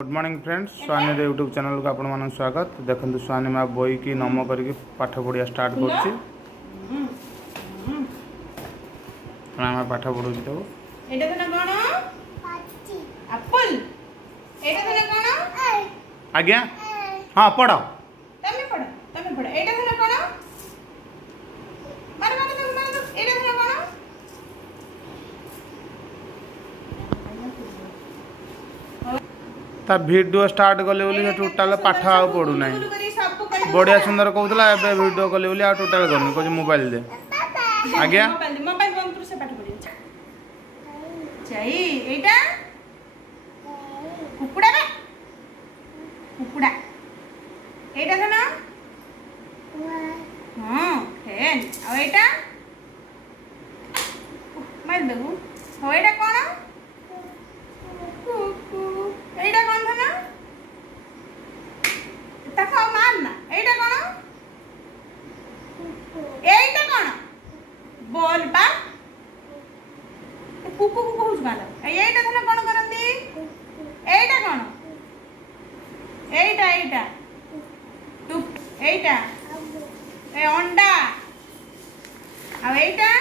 Good morning friends Swani YouTube channel को आपण मान स्वागत। देखते स्वानी माँ बही की नम करके पाठ पढ़िया स्टार्ट कर पाठ पढ़ू तो आज्ञा हाँ पढ़ ता वीडियो स्टार्ट कले बोली टोटाल पाठ आ पढ़ू ना बढ़िया सुंदर कहूला ए वीडियो कले बोली आ टोटाल करनी कह मोबाइल दे आज्ञा मोबाइल बंद कर से पाठ पढ़ियो चाहि एटा कुकुड़ा बे कुकुड़ा एटा था ना हां फैन आ एटा मार देबू हो एटा कोन एटा कोन था ना तका मार ना एटा कोन एटा कोन बोल बा कुकु कुकु होस माला एटा था ना कोन करंदी एटा कोन एटा एटा तू एटा ए अंडा आ एटा